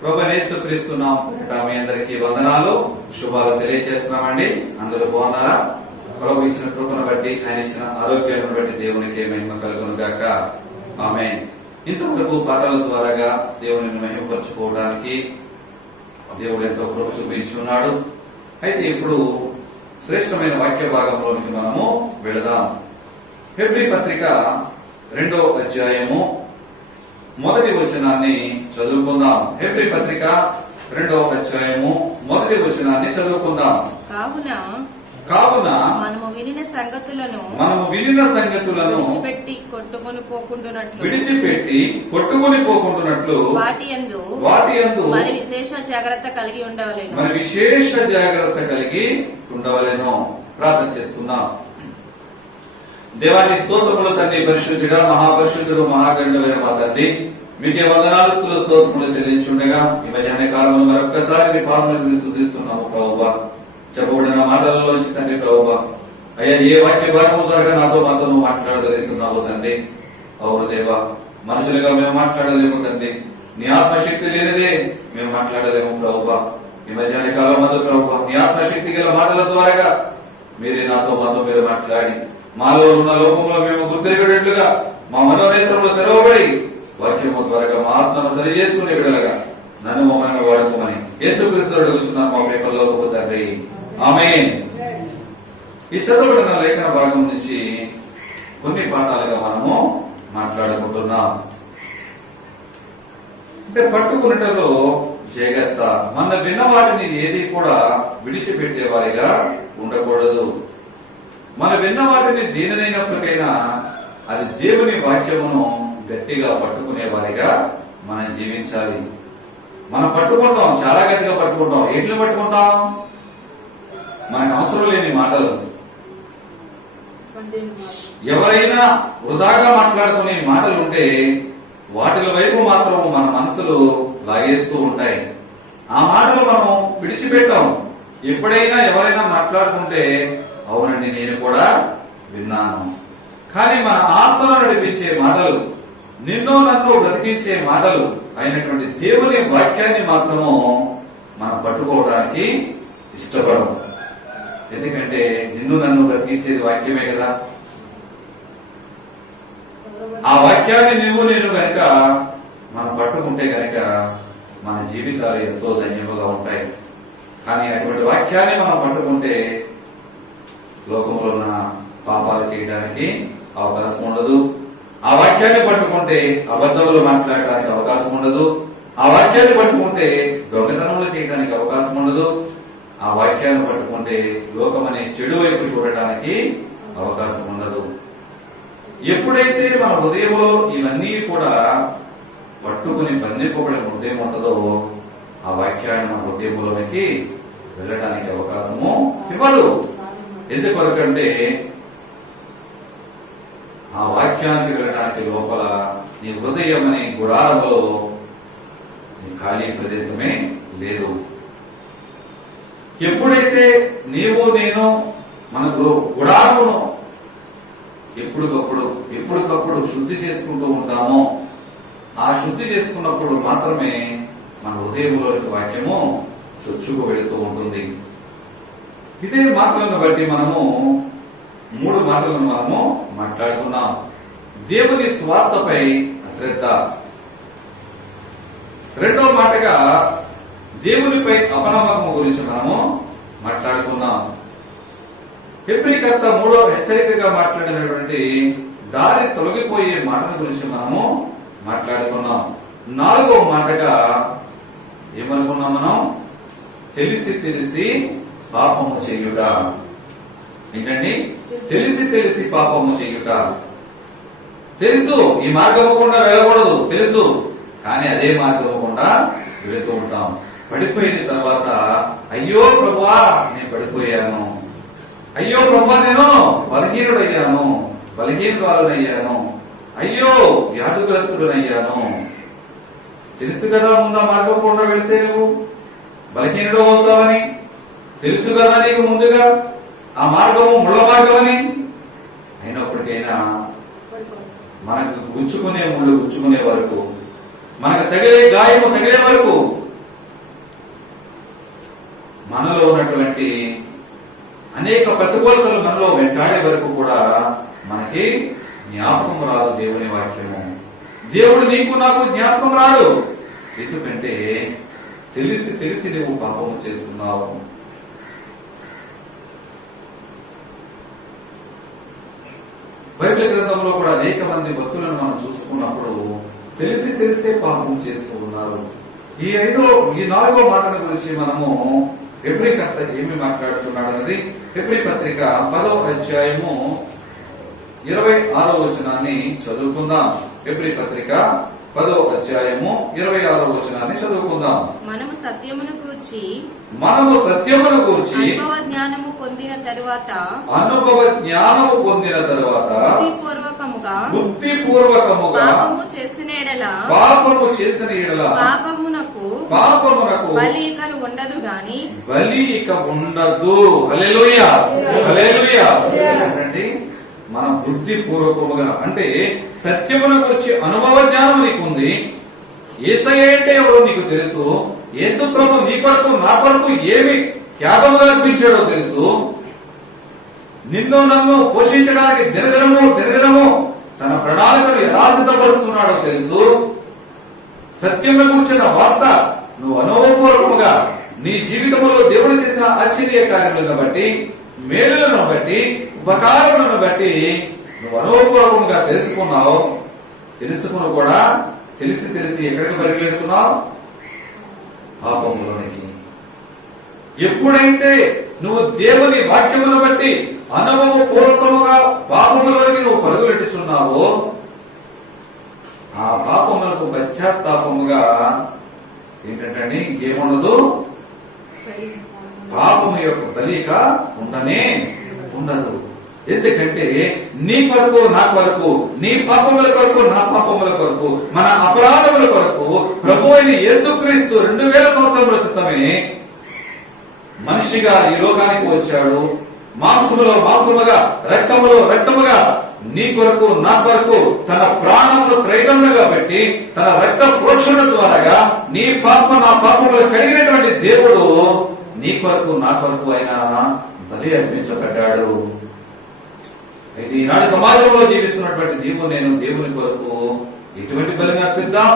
ప్రభువైన యేసుక్రీస్తు నామమున మీ అందరికీ వందనాలు, శుభాలు తెలియజేస్తున్నామండి. అందరూ బాగున్నారా? ప్రభు ఇచ్చిన కృపను బట్టి, ఆయన ఇచ్చిన ఆరోగ్యాన్ని బట్టి దేవునికి మహిమ కలుగును గాక. ఆమేన్. ఇంతవరకు పాటల ద్వారాగా దేవుని మహిమపరచుకోవడానికి దేవుడు ఎంతో కృప చూపించున్నాడు. అయితే ఇప్పుడు శ్రేష్టమైన వాక్య భాగంలోనికి మనము వెళదాం. హెబ్రీ పత్రిక 2వ అధ్యాయము 1వ వచనాన్ని చదువుకుందాం. హెబ్రీ పత్రిక 2వ అధ్యాయము 1వ వచనాన్ని చదువుకుందాం. కావున మనము వినిన సంగతులను విడిచిపెట్టి కొట్టుకొని పోకుంటున్నట్లు వాటి యందు మరి విశేష జాగ్రత్త కలిగి ఉండవలెను. ప్రార్థన చేసుకుందాం. దేవానికి స్తోత్రములు తండ్రి, పరిశుద్ధుడా, మహాపరిశుద్ధుడు, మహాగండమైన మా తండ్రి, మీకే వందనాలు స్తోత్రములు చెల్లించుండగా ఈ మధ్యాహ్న కాలంలో మరొక్కసారి మీ పాదములను స్తుతిస్తున్నాము ప్రభువా. చెప్పబడిన మాటలలోంచి తండ్రి ప్రభువా, అయ్యా ఏ వాక్య భాగము ద్వారా నాతో మాతో నువ్వు మాట్లాడదలేస్తున్నావు తండ్రి. అవును దేవా, మనుషులుగా మేము మాట్లాడలేము తండ్రి, నీ ఆత్మశక్తి లేనిదే మేము మాట్లాడలేము ప్రభువా. ఈ మధ్యాహ్న కాలం మందు ప్రభువా, నీ ఆత్మశక్తి గల మాటల ద్వారా మీరే నాతో మాతో మీరు మాట్లాడి మాలో ఉన్న లోపంలో మేము గుర్తిరిగేటట్లుగా మా మనోనేత్రంలో తెరవబడి వాక్యము ద్వారా మా ఆత్మను సరి చేసుకునే విడలగా నన్ను మమ్మల్ని వాడుకోమని యేసుక్రీస్తు అడుగుతున్నాను మా పేపర్లో తండ్రి. ఆమేన్. ఈ చదవబడిన లేఖన భాగం నుంచి కొన్ని పాఠాలుగా మనము మాట్లాడుకుంటున్నాం. అంటే పట్టుకునేటలో జాగ్రత్త. మన విన్న వాటిని ఏది కూడా విడిచిపెట్టే వారిగా ఉండకూడదు. మన విన్న వాటిని దేనినైనప్పటికైనా అది దేవుని వాక్యమును గట్టిగా పట్టుకునే వారిగా మనం జీవించాలి. మనం పట్టుకుంటాం, చాలా గట్టిగా పట్టుకుంటాం. ఎట్లు పట్టుకుంటాం? మనకు అవసరం లేని మాటలు, ఎవరైనా వృధాగా మాట్లాడుకునే మాటలు ఉంటే వాటి వైపు మాత్రం మన మనసులు లాగేస్తూ ఉంటాయి. ఆ మాటలు మనం విడిచిపెట్టాం. ఎప్పుడైనా ఎవరైనా మాట్లాడుకుంటే అవునండి నేను కూడా విన్నాను, కానీ మన ఆత్మను నడిపించే మాటలు, నిన్ను నన్ను బ్రతికించే మాటలు అయినటువంటి దేవుని వాక్యాన్ని మాత్రము మనం పట్టుకోవడానికి ఇష్టపడము. ఎందుకంటే నిన్ను నన్ను బ్రతికించేది వాక్యమే కదా. ఆ వాక్యాన్ని నువ్వు నేను గనక మనం పట్టుకుంటే గనక మన జీవితాలు ఎంతో ధన్యముగా ఉంటాయి. కానీ అటువంటి వాక్యాన్ని మనం పట్టుకుంటే లోకంలో ఉన్న పాపాలు చేయడానికి అవకాశం ఉండదు. ఆ వాక్యాన్ని పట్టుకుంటే అబద్ధములు మాట్లాడటానికి అవకాశం ఉండదు. ఆ వాక్యాన్ని పట్టుకుంటే దొంగతనములు చేయడానికి అవకాశం ఉండదు. ఆ వాక్యాన్ని పట్టుకుంటే లోకం అనే చెడు వైపు చూడటానికి అవకాశం ఉండదు. ఎప్పుడైతే మన హృదయంలో ఇవన్నీ కూడా పట్టుకుని బంధింపబడిన హృదయం ఉంటుందో ఆ వాక్యాన్ని మన హృదయంలోనికి వెళ్ళడానికి అవకాశము ఇవ్వదు. ఎందుకొరకంటే ఆ వాక్యానికి వెళ్ళడానికి లోపల నీ హృదయం అనే గుడారంలో నీ ఖాళీ ప్రదేశమే లేదు. ఎప్పుడైతే నీవు నేను మన గుడారమును ఎప్పటికప్పుడు శుద్ధి చేసుకుంటూ ఉంటామో ఆ శుద్ధి చేసుకున్నప్పుడు మాత్రమే మన హృదయంలోని వాక్యము చొచ్చుకు వెళుతూ ఉంటుంది. ఇదే మాటలను బట్టి మనము 3 మాటలను మనము మాట్లాడుకున్నాం. దేవుని స్వార్థపై అశ్రద్ధ, రెండవ మాటగా దేవునిపై అపనమ్మకం గురించి మనము మాట్లాడుకున్నాం. హెబ్రీకర్త 3వ హెచ్చరికగా మాట్లాడినటువంటి దారి తొలగిపోయే మాటల గురించి మనము మాట్లాడుకున్నాం. 4వ మాటగా ఏమనుకున్నాం మనం? తెలిసి పాపము చేయుట. ఏంటండి? తెలిసి పాపము చేయుట. తెలుసు ఈ మార్గము గుండా వెళ్ళకూడదు, తెలుసు, కానీ అదే మార్గము గుండా వెళుతూ ఉంటాం. పడిపోయిన తర్వాత అయ్యో ప్రభువా నేను పడిపోయాను, అయ్యో ప్రభువా నేను బలహీనురాలనయ్యాను, అయ్యో వ్యాధిగ్రస్తుడనయ్యాను. తెలుసు కదా ముందు ఆ మార్గం గుండా వెళితే నువ్వు బలహీనుడు అవుతావని, తెలుసు కదా నీకు ముందుగా ఆ మార్గము ముళ్ళ మార్గమని. అయినప్పటికైనా మనకు గుచ్చుకునే ముళ్ళు గుచ్చుకునే వరకు, మనకు తగిలే గాయము తగిలే వరకు ఉన్నటువంటి అనేక ప్రతికూలతలు మనలో వెంటాడే వరకు కూడా మనకి జ్ఞాపకం రాదు దేవుని వాక్యము. దేవుడు నీకు నాకు జ్ఞాపకం రాడు. ఎందుకంటే తెలిసి తెలిసి నువ్వు పాపము చేస్తున్నావు. బైబిల్ గ్రంథంలో కూడా అనేక మంది భక్తులను మనం చూసుకున్నప్పుడు తెలిసి తెలిసే పాపం చేస్తూ ఉన్నారు. ఈ 4వ మాటల గురించి మనము హెబ్రీ కర్త ఏమి మాట్లాడుతున్నాడు అన్నది హెబ్రీ పత్రిక 10వ అధ్యాయము 26వ వచనాన్ని చదువుకుందాం. హెబ్రీ పత్రిక 10వ అధ్యాయము 26వ వచనాన్ని చదువుకుందాం. మనము సత్యమును గూర్చి అనుభవ జ్ఞానము పొందిన తరువాత బుద్ధిపూర్వకముగా పాపము చేసిన ఎడల పాపమునకు బలి ఇక ఉండదు గాని బలి ఇక ఉండదు. హల్లెలూయా, హల్లెలూయా. మనం బుద్ధిపూర్వకముగా అంటే సత్యమున గురించి అనుభవ జ్ఞానం నీకుంది. యేసయ్య అంటే ఎవరో నీకు తెలుసు. యేసు ప్రభు నీ కొరకు నా కొరకు ఏమి త్యాగముగా అర్పించాడో తెలుసు. నిన్ను నన్ను పోషించడానికి దినదినము తన ప్రణాళికను ఎలా సిద్ధపరుస్తున్నాడో తెలుసు. సత్యంలో కూర్చున్న వార్త నువ్వు అనుభవపూర్వకముగా నీ జీవితంలో దేవుడు చేసిన ఆశ్చర్య కార్యములను బట్టి, మేలులను బట్టి, ఉపకారములను బట్టి నువ్వు అనుభవపూర్వకంగా తెలుసుకున్నావు. తెలుసుకుని కూడా తెలిసి తెలిసి ఎక్కడికి పరిగెడుతున్నావు? పాపంలోనికి. ఎప్పుడైతే నువ్వు దేవుని వాక్యమును బట్టి అనుభవపూర్వకముగా పాపములోనికి నువ్వు పరుగులెట్టుచున్నావో ఆ పాపములకు పశ్చాత్తాపముగా ఏంటంటే ఏముండదు, పాపము యొక్క బలిక ఉండనే ఉండదు. ఎందుకంటే నీ కొరకు నా కొరకు, నీ పాపముల కొరకు నా పాపముల కొరకు, మన అపరాధముల కొరకు ప్రభు అయిన యేసుక్రీస్తు 2000 సంవత్సరముల క్రితమే మనిషిగా ఈ లోకానికి వచ్చాడు. మాంసముగా రక్తముగా నీ కొరకు నా కొరకు తన ప్రాణములు ప్రయోగములుగా పెట్టి తన రక్త ప్రోక్షణ ద్వారా నీ పాప నా పాపములు కలిగినటువంటి దేవుడు నీ కొరకు నా కొరకు ఆయన బలి అర్పించబడ్డాడు. అయితే ఈనాడు సమాజంలో జీవిస్తున్నటువంటి నేను దేవుని కొరకు ఎటువంటి బలిని అర్పిద్దాం?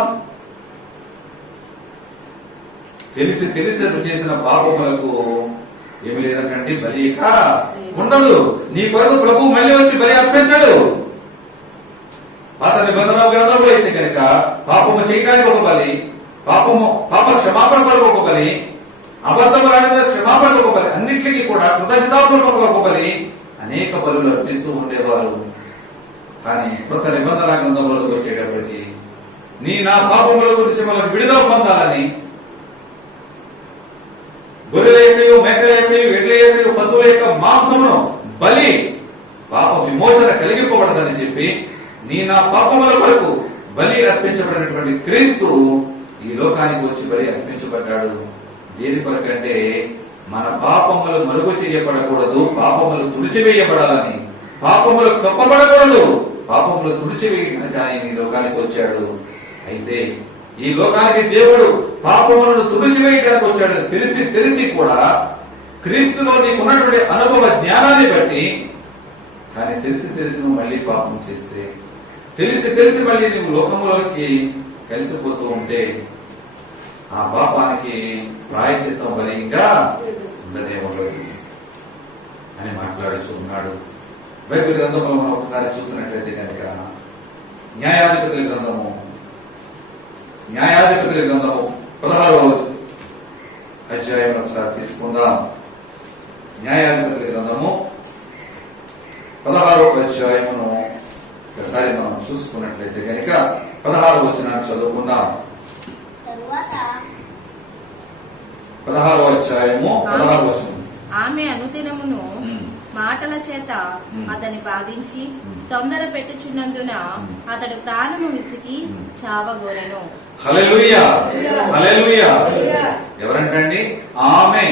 తెలిసి చేసిన పాపములకు ఏమి లేదంటే బలి ఇక ఉండదు. నీ కొరకు ప్రభు మళ్ళీ వచ్చి బలి అర్పించడు. పాత నిబంధన గ్రంథంలో అయితే కనుక పాపము చేయడానికి ఒక బలి, పాప క్షమాపణ కొరకు ఒక బలి, అబద్ధము క్షమాపణ ఒక బలి, అన్నింటికి కూడా కృతజ్ఞతాపూర్వక ఒక బలి, అనేక బలులు అర్పిస్తూ ఉండేవారు. కానీ కొత్త నిబంధన గ్రంథంలోకి వచ్చేటప్పటికి నా పాపముల గురించి మనం విడుదల పొందాలని గొర్రెల యొక్క, మేకల యొక్క, ఎడ్ల యొక్క, పశువుల యొక్క మాంసమును బలి పాప విమోచన కలిగిపోబడదని చెప్పి నా పాపముల కొరకు బలి అర్పించబడినటువంటి క్రీస్తు ఈ లోకానికి వచ్చి బలి అర్పించబడ్డాడు. దేని కొరకంటే మన పాపములు మరుగు చేయబడకూడదు, పాపములు తుడిచివేయబడాలని, పాపములు కప్పబడకూడదు, పాపములు తుడిచివేయడానికి ఆయన ఈ లోకానికి వచ్చాడు. అయితే ఈ లోకానికి దేవుడు పాపములను తుడిచివేయడానికి వచ్చాడని తెలిసి కూడా క్రీస్తులో నీకు ఉన్నటువంటి అనుభవ జ్ఞానాన్ని బట్టి, కానీ తెలిసి నువ్వు మళ్ళీ పాపం చేస్తే, తెలిసి మళ్ళీ నువ్వు లోకంలోకి కలిసిపోతూ ఉంటే ఆ పాపానికి ప్రాయశ్చిత్తం బలీయంగా ఉండనే ఉండదు అని మాట్లాడుతూ ఉన్నాడు. బైబిల్ గ్రంథంలో మనం ఒకసారి చూసినట్లయితే కనుక న్యాయాధిపతుల గ్రంథము 16వ అధ్యాయం ఒకసారి తీసుకుందాం. న్యాయాధిపతుల గ్రంథము 16వ అధ్యాయమును ఒకసారి మనం చూసుకున్నట్లయితే కనుక 16వ వచనాన్ని చదువుకుందాం. 16వ అధ్యాయము 16వ వచనం. ఆమె అనుదినమును మాటల చేత అతని బాధించి తొందర పెట్టుచున్నందున అతడు ప్రాణము విసికి చావగోరెను. హల్లెలూయా, హల్లెలూయా. ఎవరంటండి ఆమె?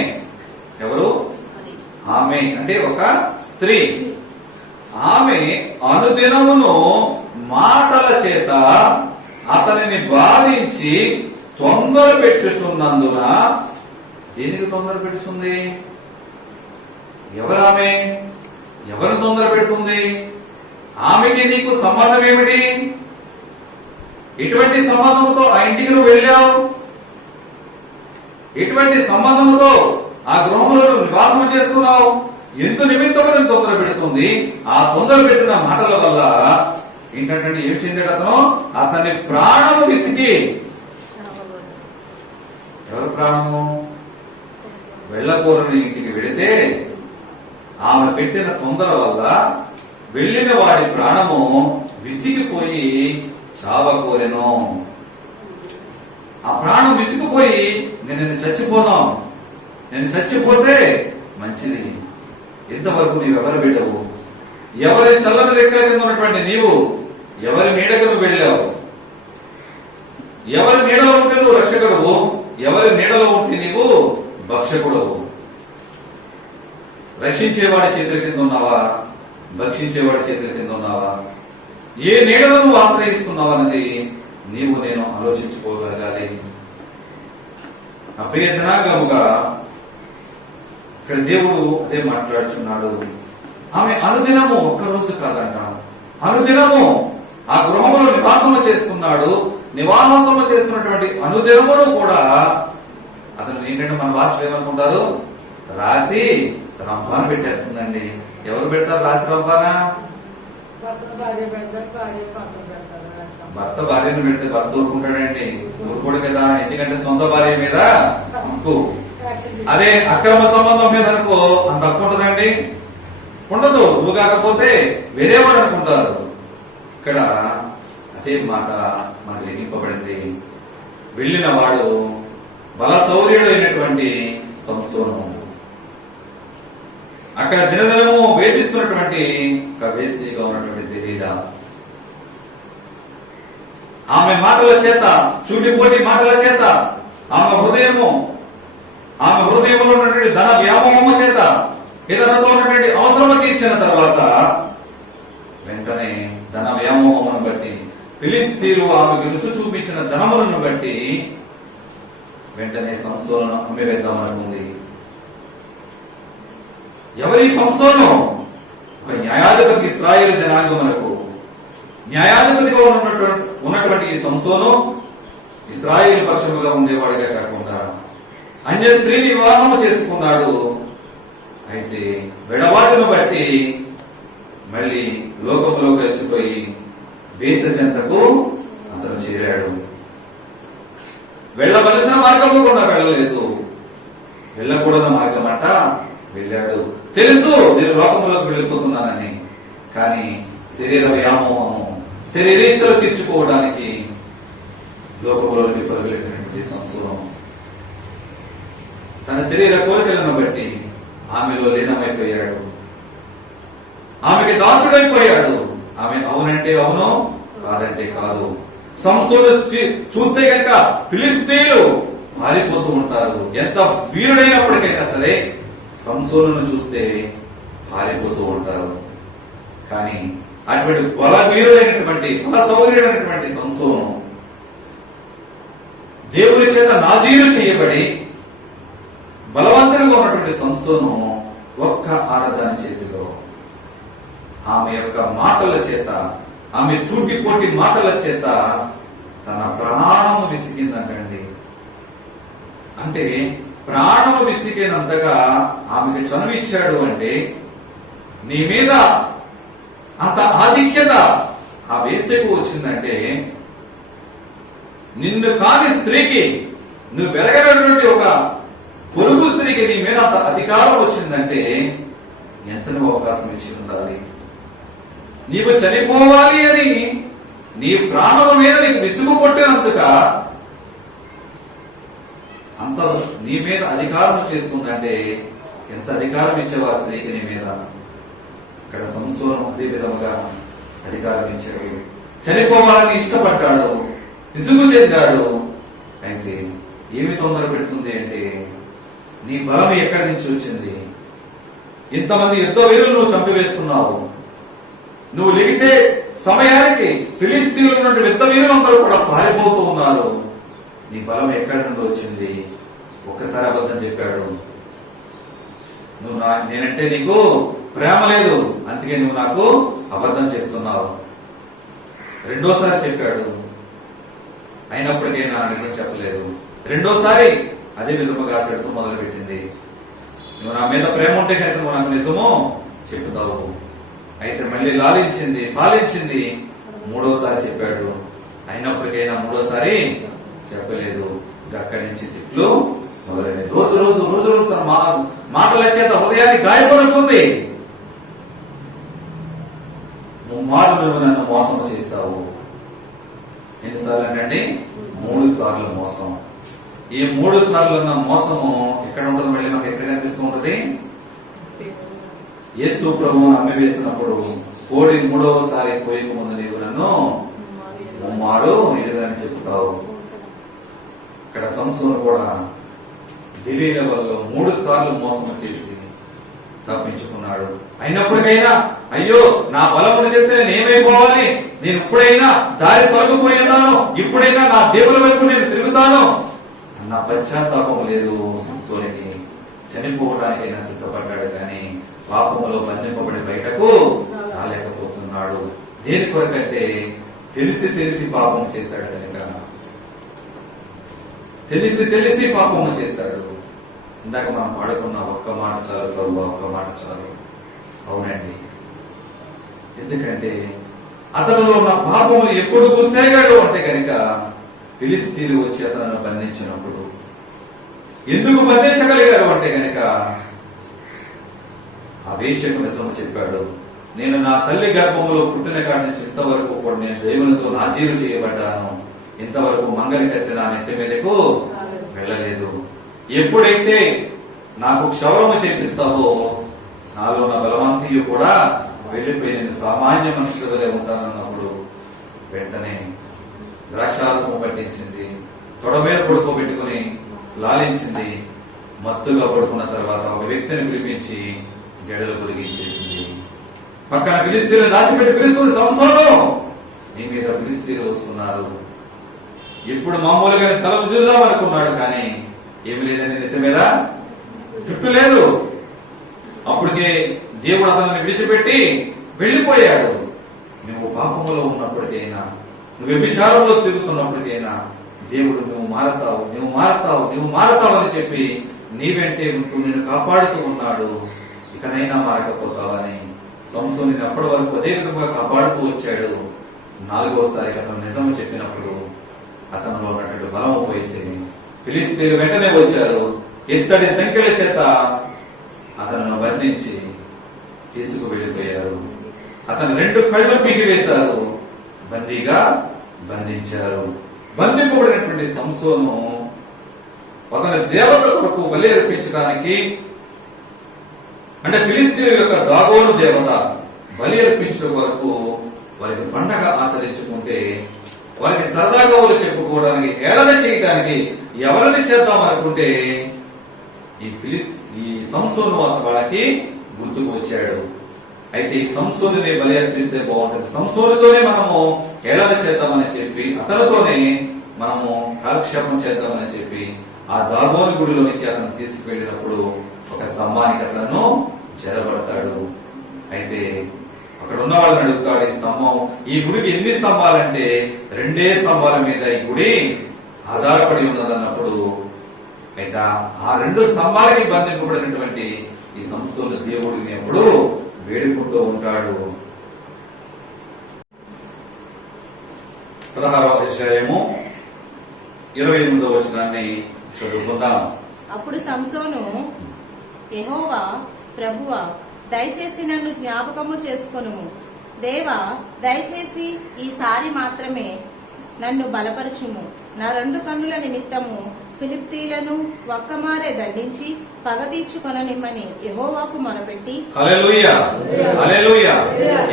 ఎవరు ఆమె? అంటే ఒక స్త్రీ. ఆమె అనుదినమును మాటల చేత అతనిని బాధించి తొందర పెట్టుచున్నందున, దేనికి తొందర పెట్టుచుంది? ఎవరామె? ఎవరు తొందర పెడుతుంది? ఆమెకి నీకు సంబంధం ఏమిటి? ఎటువంటి సంబంధంతో ఆ ఇంటికి నువ్వు వెళ్ళావు? ఎటువంటి సంబంధంతో ఆ గృహంలో నువ్వు నివాసం చేసుకున్నావు? ఎందు నిమిత్తము నేను తొందర పెడుతుంది? ఆ తొందర పెట్టిన మాటల వల్ల ఏంటంటే ఏం చెందాడు అతని ప్రాణము విసిగి. ఎవరి ప్రాణము? వెళ్ళకూరని ఇంటికి వెళితే ఆమె పెట్టిన తొందర వల్ల వెళ్ళిన వాడి ప్రాణము విసిగిపోయి చావకోరెను. ఆ ప్రాణం విసిగిపోయి నేను చచ్చిపోదాం, నేను చచ్చిపోతే మంచిది. ఇంతవరకు నీవెవరు బిడ్డవు? ఎవరి చల్లని రెక్కల కింద ఉన్నటువంటి నీవు ఎవరి నీడకు నువ్వు వెళ్ళావు? ఎవరి నీడలో ఉంటే నువ్వు రక్షకుడవు, ఎవరి నీడలో ఉంటే నీవు భక్షకుడవు. రక్షించేవాడి చేతుల కింద ఉన్నావా, భక్షించేవాడి చేతుల కింద ఉన్నావా? ఏ నీడను నువ్వు ఆశ్రయిస్తున్నావు అన్నది నీవు నేను ఆలోచించుకోగలగాలి. అప్రియ జనాంగముగా ఇక్కడ దేవుడు అదే మాట్లాడుచున్నాడు. ఆమె అనుదినము ఒక్కరోజు కాదంట, అనుదినము ఆ గృహంలో నివాసము చేస్తున్నాడు. నివాసము చేస్తున్నటువంటి అనుదినమును కూడా అతను ఏంటంటే మన భాషలో ఏమనుకుంటారు, రాసి రంపాన పెట్టేస్తుందండి. ఎవరు పెడతారు రాసి రంపాన? భర్త భార్యను పెడితే భర్త ఊరుకుంటాడండి? ఊరుకోడు కదా. ఎందుకంటే సొంత భార్య మీద హక్కు. అదే అక్రమ సంబంధం మీద అనుకో అంత హక్కు ఉంటుందండి? ఉండదు. నువ్వు కాకపోతే వేరేవాడు అనుకుంటారు. ఇక్కడ అదే మాట మనకు లిఖింపబడింది. వెళ్ళిన వాడు బల శౌర్యుడైనటువంటి సంసోను. అక్కడ దినదినము వేధిస్తున్నటువంటి వేసిగా ఉన్నటువంటి దెలీలా ఆమె మాటల చేత, చూటిపోటి మాటల చేత, ఆమె హృదయంలో ఉన్నటువంటి ధన వ్యామోహము చేత ఇతరులతో ఉన్నటువంటి అవసరము తీర్చిన తర్వాత వెంటనే ధన వ్యామోహమును బట్టి ఫిలిస్తీయులు ఆమెకు రుచి చూపించిన ధనములను బట్టి వెంటనే సంసోను అమ్మివేద్దామనుకుంది. ఎవరి సంసోను? ఒక న్యాయాధిపతి. ఇశ్రాయేలు జనాంగమునకు న్యాయాధిపతిగా ఉన్నటువంటి ఈ సంసోను ఇశ్రాయేలు పక్షముగా ఉండేవాడిగా కాకుండా అన్య స్త్రీని వివాహము చేసుకున్నాడు. అయితే విడవాటును బట్టి మళ్ళీ లోకములో కలిసిపోయి వేస చెంతకు అతను చేరాడు. వెళ్ళవలసిన మార్గము కూడా వెళ్ళలేదు, వెళ్ళకూడని మార్గం అంట వెళ్ళాడు. తెలుసు నేను లోకములోకి వెళ్ళిపోతున్నానని, కానీ శరీర వ్యామోహము, శరీరేచ్ఛలు తీర్చుకోవడానికి లోకములోకి పరుగులెట్టినటువంటి సంసోను తన శరీర కోరికలను బట్టి ఆమెలో లీనమైపోయాడు, ఆమెకి దాసుడైపోయాడు. ఆమె అవునంటే అవును, కాదంటే కాదు. సంసోను చూస్తే కనుక ఫిలిస్తీయులు పారిపోతూ ఉంటారు. ఎంత వీరుడైనప్పటికైనా సరే సంసోనును చూస్తే పారిపోతూ ఉంటారు. కానీ అటువంటి బల వీరుడైనటువంటి, బల శౌర్యుడైనటువంటి సంసోను దేవుని చేత నాజీరు చేయబడి బలవంతులుగా ఉన్నటువంటి సంసోను ఒక్క ఆడదాని చేతిలో ఆమె యొక్క మాటల చేత, ఆమె సూటిపోటి మాటల చేత తన ప్రాణము విసిగిందంటండి. అంటే ప్రాణము విసిగినంతగా ఆమెకు చనువు ఇచ్చాడు. అంటే నీ మీద అంత ఆధిక్యత ఆ వేసకు వచ్చిందంటే, నిన్ను కాని స్త్రీకి, నువ్వు వెలగనటువంటి ఒక పొరుగు స్త్రీకి నీ మీద అంత అధికారం వచ్చిందంటే ఎంత నువ్వు అవకాశం ఇచ్చి ఉండాలి. నీవు చనిపోవాలి అని నీ ప్రాణం మీద నీకు విసుగు కొట్టినందుగా అంత నీ మీద అధికారం చేస్తుందంటే ఎంత అధికారం ఇచ్చావా స్త్రీకి నీ మీద. ఇక్కడ సంసోను అదే విధముగా అధికారం ఇచ్చాడు. చనిపోవాలని ఇష్టపడ్డాడు, విసుగు చెందాడు. అయితే ఏమి తొందర పెడుతుంది అంటే, నీ బలం ఎక్కడి నుంచి వచ్చింది? ఇంతమంది యుద్ధ వీరులు నువ్వు చంపివేస్తున్నావు. నువ్వు లెగిసే సమయానికి ఫిలిస్తీయులు ఉన్నటువంటి యుద్ధ వీరులందరూ కూడా పారిపోతూ ఉన్నారు. నీ బలం ఎక్కడి నుండి వచ్చింది? ఒక్కసారి అబద్ధం చెప్పాడు. నేనంటే నీకు ప్రేమ లేదు, అందుకే నువ్వు నాకు అబద్ధం చెప్తున్నావు. రెండోసారి చెప్పాడు, అయినప్పటికైనా నిజం చెప్పలేదు. రెండోసారి అదే విధముగా తిడుతూ మొదలుపెట్టింది. నువ్వు నా మీద ప్రేమ ఉంటే కనుక నువ్వు నాకు నిజమో చెప్తావు. అయితే మళ్ళీ లాలించింది, పాలించింది. మూడోసారి చెప్పాడు, అయినప్పటికైనా మూడోసారి చెప్పలేదు. అక్కడి నుంచి తిట్లు మొదలైనది. రోజు రోజు రోజు రోజు తన మాటల చేత హృదయాన్ని గాయపరుస్తుంది. ముమ్మారు నువ్వు నన్ను మోసం చేస్తావు. ఎన్నిసార్లు అంటే 3 సార్లు మోసం. ఈ 3 సార్లు ఉన్న మోసము ఎక్కడ ఉంటుంది? మళ్ళీ మనకి ఎక్కడ కనిపిస్తూ ఉంటుంది? యేసు ప్రభువును అమ్మివేస్తున్నప్పుడు కోడి 3వసారి కోయక ముందు నీవు నన్ను ముమ్మారు ఎదురని చెప్తావు. ఇక్కడ సంసోను కూడా దిలీల వల్ల 3 సార్లు మోసం చేసి తప్పించుకున్నాడు. అయినప్పటికైనా అయ్యో నా బలమును చెప్తే నేను ఏమైపోవాలి, నేను ఇప్పుడైనా దారి తొలగిపోయి ఉన్నాను, ఇప్పుడైనా నా దేవుల వైపు నేను తిరుగుతాను అన్న పశ్చాత్తాపం లేదు సంసోనికి. చనిపోవడానికైనా సిద్ధపడ్డాడు, కానీ పాపములో బంధింపబడి బయటకు రాలేకపోతున్నాడు. దేని కొరకంటే తెలిసి తెలిసి పాపం చేశాడు కనుక. తెలిసి తెలిసి పాపము చేశాడు. ఇందాక మనం పాడుకున్న ఒక్క మాట చాలు ప్రభువా, ఒక్క మాట చాలు. అవునండి, ఎందుకంటే అతనిలో ఉన్న పాపములు ఎప్పుడు గుర్తెరగాడు అంటే కనుక ఫిలిస్తీయులు వచ్చి అతను బంధించినప్పుడు. ఎందుకు బంధించగలిగారు అంటే కనుక ఆ వేశ్యకు నిజము చెప్పాడు. నేను నా తల్లి గర్భములో పుట్టిన కాడి నుంచి ఇంతవరకు కూడా నేను దేవునితో నాజీరు చేయబడ్డాను, ఇంతవరకు మంగళి కత్తి నా నెత్తి మీదకు వెళ్ళలేదు. ఎప్పుడైతే నాకు క్షౌరము చేపిస్తావో నాలో నా బలవంతీయు కూడా వెళ్ళిపోయి నేను సామాన్య మనుషులుగా ఉంటానన్నప్పుడు వెంటనే ద్రాక్షారసము పట్టించింది, తొడ మీద పడుకోబెట్టుకుని లాలించింది. మత్తుగా పడుకున్న తర్వాత ఒక వ్యక్తిని పిలిపించి జడలు గురిగించేసింది. పక్కన ఫిలిస్తీయులు దాచిపెట్టి పిలుస్తుంది, సంసోను నీ మీద ఫిలిస్తీయులు వస్తున్నారు. ఇప్పుడు మామూలుగా తల చూద్దాం అనుకున్నాడు, కానీ ఏమి లేదని నెత్తి మీద జుట్టు లేదు. అప్పటికే దేవుడు అతన్ని విడిచిపెట్టి వెళ్లిపోయాడు. నువ్వు పాపములో ఉన్నప్పటికైనా, నువ్వు వ్యభిచారంలో తిరుగుతున్నప్పటికైనా దేవుడు నువ్వు మారతావు, నువ్వు మారతావు, నువ్వు మారతావు అని చెప్పి నీ వెంటే నిన్ను కాపాడుతూ ఉన్నాడు. ఇకనైనా మారకపోతావని సంసోనుని అప్పటి వరకు అదే విధంగా కాపాడుతూ వచ్చాడు. 4వసారి అతను నిజం చెప్పినప్పుడు అతనిలో ఉన్నటువంటి బలము పోయితే ఫిలిస్తీయులు వెంటనే వచ్చారు. ఇత్తడి సంఖ్యల చేత అతను బంధించి తీసుకు వెళ్లిపోయారు. అతను 2 కళ్ళు పీకివేశారు, బందీగా బంధించారు. బంధింపబడినటువంటి సంసోను అతని దేవత కొరకు బలి అర్పించడానికి, అంటే ఫిలిస్తీయుల యొక్క దాగోను దేవత బలి అర్పించడం వరకు వారికి పండగ ఆచరించుకుంటే, వారికి సరదాగా వాళ్ళు చెప్పుకోవడానికి, హేళన చేయడానికి ఎవరిని చేద్దాం అనుకుంటే ఈ సంసోను వాళ్ళకి గుర్తుకు వచ్చాడు. అయితే ఈ సంసోనుని బలి అర్పిస్తే బాగుంటుంది, సంసోనుతోనే మనము హేళన చేద్దామని చెప్పి, అతనితోనే మనము కాలక్షేపం చేద్దామని చెప్పి ఆ దాగోను గుడిలోనికి అతను తీసుకువెళ్ళినప్పుడు ఒక స్తంభానికి అతను చెరబడతాడు. అయితే అక్కడ ఉన్న వాళ్ళని అడుగుతాడు, ఈ స్తంభం, ఈ గుడికి ఎన్ని స్తంభాలంటే 2 స్తంభాల మీద ఈ గుడి ఆధారపడి ఉన్నదన్నప్పుడు, అయితే ఆ 2 స్తంభాలకి బంధింపబడినటువంటి ఈ సంసోను దేవుడిని ఎప్పుడు వేడుకుంటూ ఉంటాడు. 16వ అధ్యాయము 28వ వచనాన్ని చదువుకుందాం. అప్పుడు సంసోను, యెహోవా ప్రభువా, దయచేసి నన్ను జ్ఞాపకము చేసుకొనుము. దేవా, దయచేసి ఈసారి మాత్రమే నన్ను బలపరచుము. నా 2 కన్నుల నిమిత్తము ఫిలిస్తీయులను ఒక్కమారే దండించి పగ తీర్చుకొననిమ్మని యెహోవాకు మొరపెట్టి. హల్లెలూయా, హల్లెలూయా.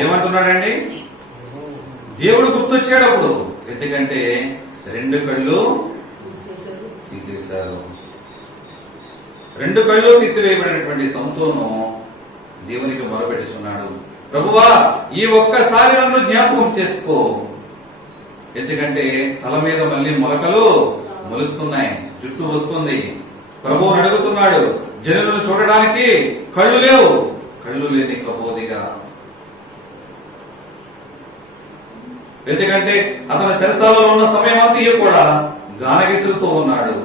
ఏమంటున్నాడండి? దేవుడు గుర్తొచ్చాడు అప్పుడు. ఎందుకంటే 2 కళ్ళు తీసేశారు. 2 కళ్ళు తీసివేయబడినటువంటి సంసోను దేవునికి మొరపెట్టుచున్నాడు, ప్రభువా, ఈ ఒక్కసారి నన్ను జ్ఞాపకం చేసుకో. ఎందుకంటే తల మీద మళ్ళీ మొలకలు మొలుస్తున్నాయి, జుట్టు వస్తుంది. ప్రభువుని అడుగుతున్నాడు, జనులను చూడడానికి కళ్ళు లేవు, కళ్ళు లేని కబోదిగా. ఎందుకంటే అతను చెరసాలలో ఉన్న సమయం అంతా కూడా గానగిసులుతూ ఉన్నాడు.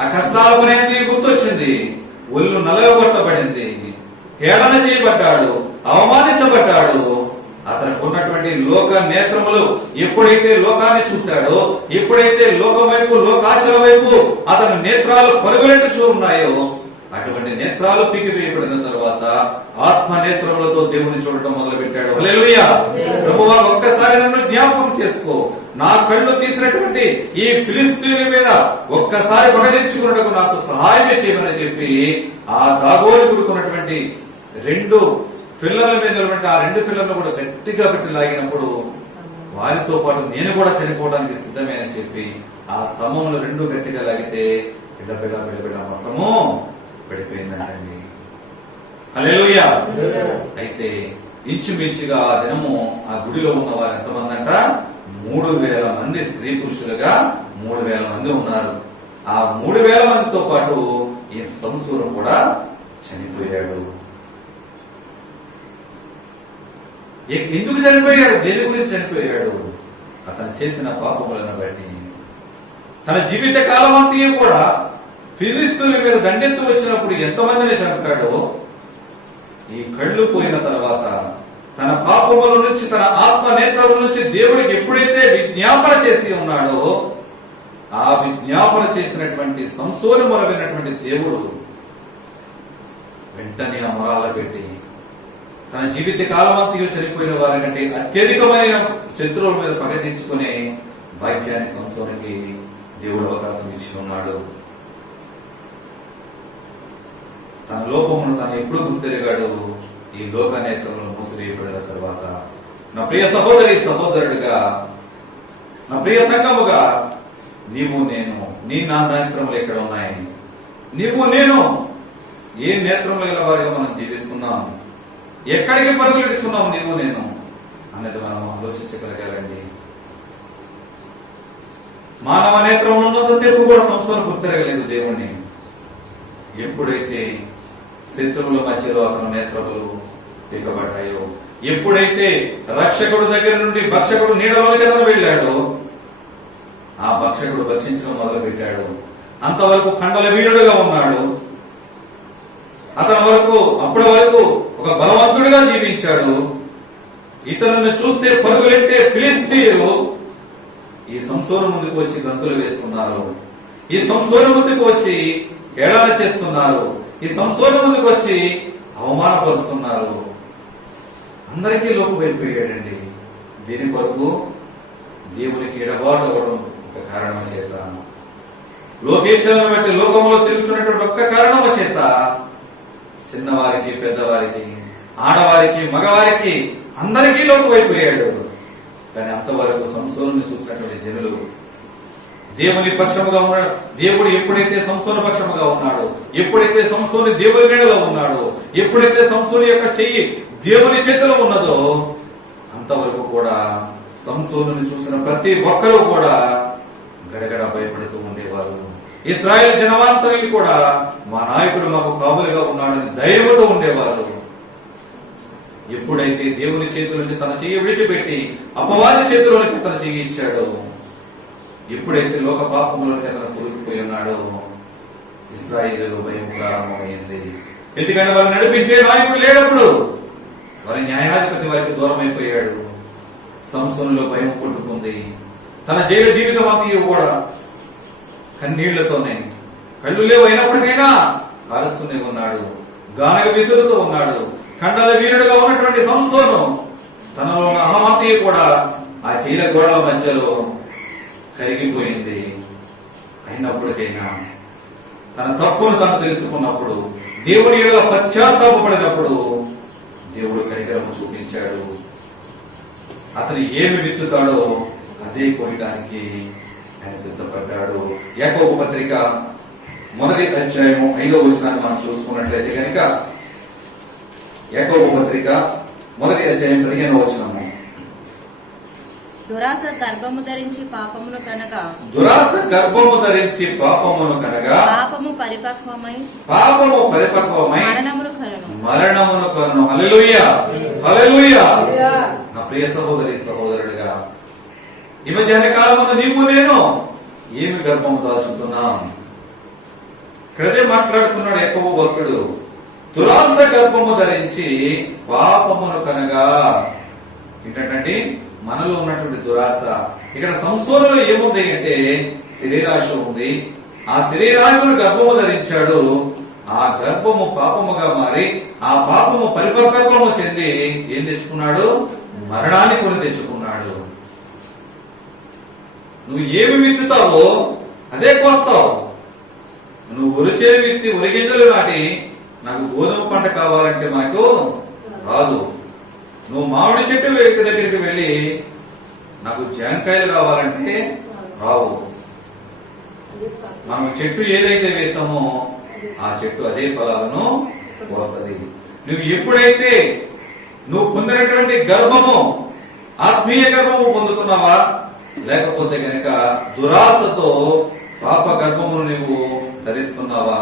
ఆ కష్టాల పని అంతా గుర్తొచ్చింది. ఒళ్ళు నలగొట్టబడింది, హేళన చేయబడ్డాడు, అవమానించబడ్డాడు. అతనికి ఉన్నటువంటి లోక నేత్రములు ఎప్పుడైతే లోకాన్ని చూశాడో, ఎప్పుడైతే లోకం వైపు, లోకాశల వైపు అతని నేత్రాలు పరుగులెట్టు ఉన్నాయో, అటువంటి నేత్రాలు పీకివేయబడిన తర్వాత ఆత్మ నేత్రములతో దేవుని చూడటం మొదలు పెట్టాడు. హల్లెలూయా. ప్రభువా, ఒక్కసారి నన్ను జ్ఞాపకం చేసుకో, నా కళ్ళు తీసినటువంటి ఈ ఫిలిస్తీయుల మీద ఒక్కసారి పగ తెచ్చుకున్నటకు నాకు సహాయం చేయమని చెప్పి ఆ దాగోని కూడుకున్నటువంటి 2 పిల్లల మీద నిలబెట్టి ఆ 2 పిల్లలను కూడా గట్టిగా పెట్టి లాగినప్పుడు వారితో పాటు నేను కూడా చనిపోవడానికి సిద్ధమే అని చెప్పి ఆ స్తంభములు 2 గట్టిగా లాగితే బిడ్డ మొత్తము పడిపోయిందండి. హల్లెలూయా. అయితే ఇంచుమించుగా ఆ దినము ఆ గుడిలో ఉన్న వారు ఎంతమంది అంట? 3000 మంది, స్త్రీ పురుషులుగా 3000 మంది ఉన్నారు. ఆ 3000 మందితో పాటు ఈ సంసూరం కూడా చనిపోయాడు. ఎందుకు చనిపోయాడు? దేని గురించి చనిపోయాడు? అతను చేసిన పాపములను బట్టి. తన జీవిత కాలం అంతా కూడా ఫిలిస్తీయుల మీద దండెత్తు వచ్చినప్పుడు ఎంతమందిని చంపాడో, ఈ కళ్ళు పోయిన తర్వాత తన పాపముల నుంచి, తన ఆత్మ నేత్రముల నుంచి దేవుడికి ఎప్పుడైతే విజ్ఞాపన చేసి ఉన్నాడో, ఆ విజ్ఞాపన చేసినటువంటి సంసోను మొరవినటువంటి దేవుడు వెంటనే ఆ మొరాల పెట్టి తన జీవిత కాలమంతా చనిపోయిన వారి కంటే అత్యధికమైన శత్రువుల మీద పగ తీర్చుకునే భాగ్యాన్ని సంసోనుకి దేవుడు అవకాశం ఇచ్చి ఉన్నాడు. తన లోపమును తాను ఎప్పుడు గుర్తెరిగాడు? ఈ లోక నేత్రములను మూసివేయబడిన తరువాత. నా ప్రియ సహోదరి, సహోదరుడిగా, నా ప్రియ సంఘముగా, నీవు నేను, నీ నా నేత్రములు ఎక్కడ ఉన్నాయి? నీవు నేను ఏ నేత్రములు గల వారిగా మనం జీవిస్తున్నాం? ఎక్కడికి పరుగులెడుచున్నాం నీవు నేను అనేది మనం ఆలోచించగలగాలండి. మానవ నేత్రంలో ఉన్నంతసేపు కూడా సంసోను గుర్తిరగలేదు దేవుణ్ణి. ఎప్పుడైతే శత్రువుల మధ్యలో అతను నేత్రములు తీగబడ్డాయో, ఎప్పుడైతే రక్షకుడు దగ్గర నుండి భక్షకుడు నీడలోకి అతను వెళ్ళాడో, ఆ భక్షకుడు భక్షించడం మొదలు పెట్టాడు. అంతవరకు కండల వీరుడుగా ఉన్నాడు. అప్పటి వరకు ఒక బలవంతుడిగా జీవించాడు. ఇతను చూస్తే పరుగులెట్టే ఫిలిస్తీయులు ఈ సంసోను ముందుకు వచ్చి గంతులు వేస్తున్నారు. ఈ సంసోను ముందుకు వచ్చి హేళన చేస్తున్నారు. ఈ సంసోను ముందుకు వచ్చి అవమానపరుస్తున్నారు. అందరికీ లోపు వెళ్ళిపోయాడండి. దీని కొరకు దేవునికి ఎడబాటు అవ్వడం ఒక కారణం చేత, లోకేచ్ఛలను బట్టి లోకంలో తిరుగుతున్నటువంటి ఒక్క కారణము చేత చిన్నవారికి, పెద్దవారికి, ఆడవారికి, మగవారికి అందరికీ లోపు అయిపోయాడు. కానీ అంతవరకు సంసోను చూసినటువంటి జనులు దేవుని పక్షముగా ఉన్నాడు. దేవుడు ఎప్పుడైతే సంసోను పక్షముగా ఉన్నాడు, ఎప్పుడైతే సంసోను దేవుని నీడలో ఉన్నాడు, ఎప్పుడైతే సంసోను యొక్క చెయ్యి దేవుని చేతిలో ఉన్నదో, అంతవరకు కూడా సంసోనుని చూసిన ప్రతి ఒక్కరూ కూడా గడగడ భయపడుతూ ఉండేవారు. ఇశ్రాయేలు జనమంతయు కూడా మా నాయకుడు మాకు కాపులుగా ఉన్నాడని ధైర్యంతో ఉండేవారు. ఎప్పుడైతే దేవుని చేతుల నుంచి తన చెయ్యి విడిచిపెట్టి అపవాది చేతిలోనికి తన చెయ్యి ఇచ్చాడో, ఎప్పుడైతే లోక పాపంలోకి అతను కూరుకుపోయి ఉన్నాడో, ఇశ్రాయేలులో భయం ప్రారంభమైంది. ఎందుకంటే వారిని నడిపించే నాయకుడు లేనప్పుడు వారి న్యాయాధిపతి వారికి దూరం అయిపోయాడు. సంసోనులో భయం పుట్టుకుంది. తన జైలు జీవితం అంతా కూడా కన్నీళ్లతోనే, కళ్ళు లేవు అయినప్పటికైనా కాలుస్తూనే ఉన్నాడు, గానగ విసురుతూ ఉన్నాడు. కండల వీరుడుగా ఉన్నటువంటి సంసోను తనలో ఉన్న అహమతి కూడా ఆ జైల గోడల మధ్యలో కరిగిపోయింది. అయినప్పటికైనా తన తప్పును తాను తెలుసుకున్నప్పుడు, దేవుని ఎడల పశ్చాత్తాపడినప్పుడు దేవుడు కనికరము చూపించాడు. అతను ఏమి విత్తుతాడో అదే కోయడానికి ఆయన సిద్ధపడ్డాడు. యాకోబు పత్రిక 1వ అధ్యాయం 5వ వచనాన్ని మనం చూసుకున్నట్లయితే కనుక, యాకోబు పత్రిక 1వ అధ్యాయం 15వ వచనము, దురాశ గర్భము ధరించి పాపమును కనగా, దురాశ గర్భము ధరించి పాపమును కనగా, పాపము పరిపక్వమై మరణమును కనును. హల్లెలూయా, హల్లెలూయా. నా ప్రియ సహోదరి సహోదరుడిగా, ఈ మధ్యాహ్న కాలమున నీవు నేను ఏమి గర్భము దాల్చుతున్నాం? ఇక్కడే మాట్లాడుతున్నాడు యాకోబు భక్తుడు. దురాశ గర్భము ధరించి పాపమును కనగా. ఏంటంటే మనలో ఉన్నటువంటి దురాశ. ఇక్కడ సంసోనులో ఏముంది అంటే శరీరాశ ఉంది. ఆ శరీరాశను గర్భము ధరించాడు. ఆ గర్భము పాపముగా మారి ఆ పాపము పరిపక్వము చెంది ఏం తెచ్చుకున్నాడు? మరణాన్ని కొని తెచ్చుకున్నాడు. నువ్వు ఏమి విత్తుతావో అదే కోస్తావు. నువ్వు ఉరిచేరు విత్తి ఉరిగింజలు నాటి నాకు గోధుమ పంట కావాలంటే మనకు రాదు. నువ్వు మామిడి చెట్టు దగ్గరికి వెళ్ళి నాకు జాంకాయలు కావాలంటే రావు. మనం చెట్టు ఏదైతే వేసామో ఆ చెట్టు అదే ఫలాలను వస్తుంది. నువ్వు ఎప్పుడైతే నువ్వు పొందినటువంటి గర్భము ఆత్మీయ గర్భము పొందుతున్నావా, లేకపోతే గనక దురాశతో పాప గర్భమును నువ్వు ధరిస్తున్నావా?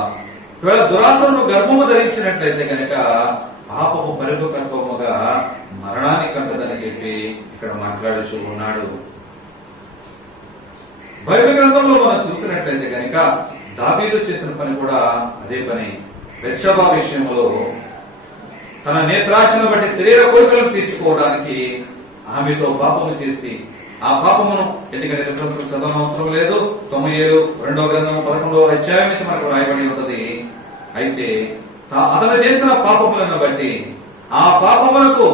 ఒకవేళ దురాశను గర్భము ధరించినట్లయితే గనక పాపము పరిపక్వముగా మరణానికి కంటదని చెప్పి ఇక్కడ మాట్లాడుచూ ఉన్నాడు. బైబిల్ గ్రంథంలో మనం చూసినట్లయితే గనక దావీదు చేసిన పని కూడా అదే పని. బెత్షెబా విషయంలో తన నేత్రాశను బట్టి శరీర కోరికలను తీర్చుకోవడానికి ఆమెతో పాపము చేసి ఆ పాపమును, ఎందుకంటే చదవనవసరం లేదు, సమూయేలు 2వ గ్రంథము 11వ అధ్యాయం నుంచి మనకు రాయబడి ఉంటది. అయితే అతను చేసిన పాపములను బట్టి ఆ పాపములకు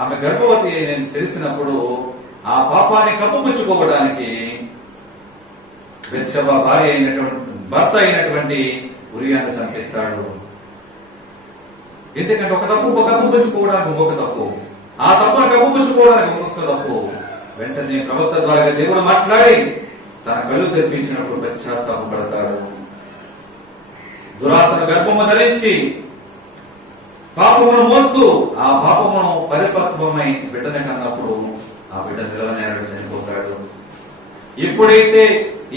ఆమె గర్భవతి నేను తెలిసినప్పుడు ఆ పాపాన్ని కప్పుపుచ్చుకోవడానికి బెత్షెబా భార్య అయినటువంటి భర్త అయినటువంటి ఉరియాను చంపిస్తాడు. ఎందుకంటే ఒక తప్పు కప్పుపుచ్చుకోవడానికి ఇంకొక తప్పు, ఆ తప్పును కప్పుపుచ్చుకోవడానికి ఇంకొక తప్పు. వెంటనే ప్రవక్త ద్వారా దేవుడు మాట్లాడి తన కళ్ళు తెప్పించినప్పుడు పశ్చాత్తాపడతాడు. దురాశను గర్భము ధరించి పాపమును మోస్తూ ఆ పాపమును పరిపక్వమై బిడ్డని కన్నప్పుడు ఆ బిడ్డ నిలవనేరడు, చనిపోతాడు. ఎప్పుడైతే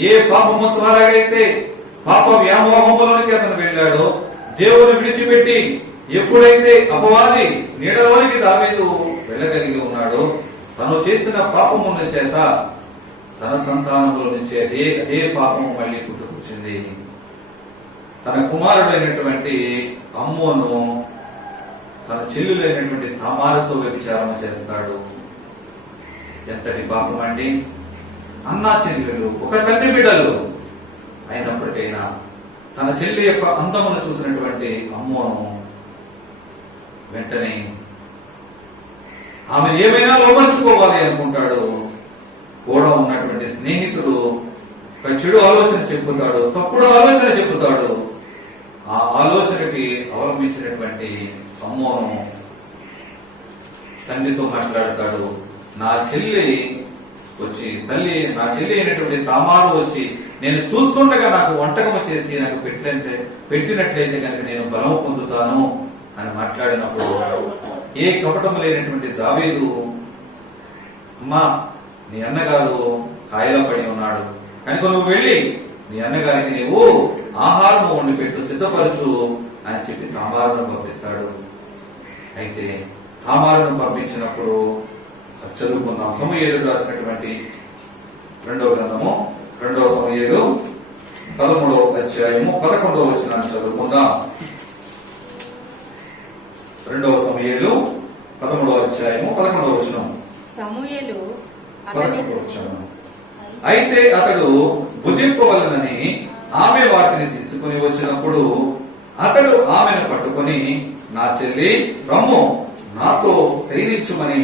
ఏ పాపము ద్వారా అయితే పాప వ్యామోహములోనికి అతను వెళ్ళాడో, దేవుని విడిచిపెట్టి ఎప్పుడైతే అపవాది నీడలోనికి దావీదు వెళ్ళగలిగి ఉన్నాడో, తను చేసిన పాపముల చేత తన సంతానంలో నుంచి అదే పాపము మళ్ళీ పుట్టుకొచ్చింది. తన కుమారుడైనటువంటి అమ్మోను తన చెల్లెలైనటువంటి తామారుతో వ్యభిచారం చేస్తాడు. ఎంతటి పాపం అండి! అన్నా చెల్లెలు ఒక తండ్రి బిడ్డలు అయినప్పటికైనా తన చెల్లి యొక్క అందమును చూసినటువంటి అమ్మోను వెంటనే ఆమె ఏమైనా లోపరుచుకోవాలి అనుకుంటాడు. కూడా ఉన్నటువంటి స్నేహితుడు ఒక చెడు ఆలోచన చెప్పుతాడు, తప్పుడు ఆలోచన చెప్పుతాడు. ఆ ఆలోచనకి అవలంబించినటువంటి అమ్మోను తండ్రితో మాట్లాడతాడు. నా చెల్లి అయినటువంటి తామారు వచ్చి నేను చూస్తుండగా నాకు వంటకము చేసి నాకు పెట్టినట్లయితే కనుక నేను బలము పొందుతాను అని మాట్లాడినప్పుడు ఏ కపటము లేనటువంటి దావీదు, అమ్మా నీ అన్నగారు కాయలో పడి ఉన్నాడు కనుక నువ్వు వెళ్ళి నీ అన్నగారికి నీవు ఆహారం వండి పెట్టు, సిద్ధపరచు అని చెప్పి తామారును పంపిస్తాడు. అయితే తామారును పంపించినప్పుడు చదువుకున్నాం. సమూయేలు రాసినటువంటి 2వ గ్రంథము 2వ సమూయేలు 13వ అధ్యాయము 11వ వచనాన్ని చదువుకుందాం. 2వ సమూయేలు 13వ అధ్యాయము 11వ వచనం. సమూయేలు అయితే అతడు భుజింపవలనని ఆమె వాటిని తీసుకుని వచ్చినప్పుడు అతడు ఆమెను పట్టుకుని, నా చెల్లి రమ్ము నాతో శయనించుమని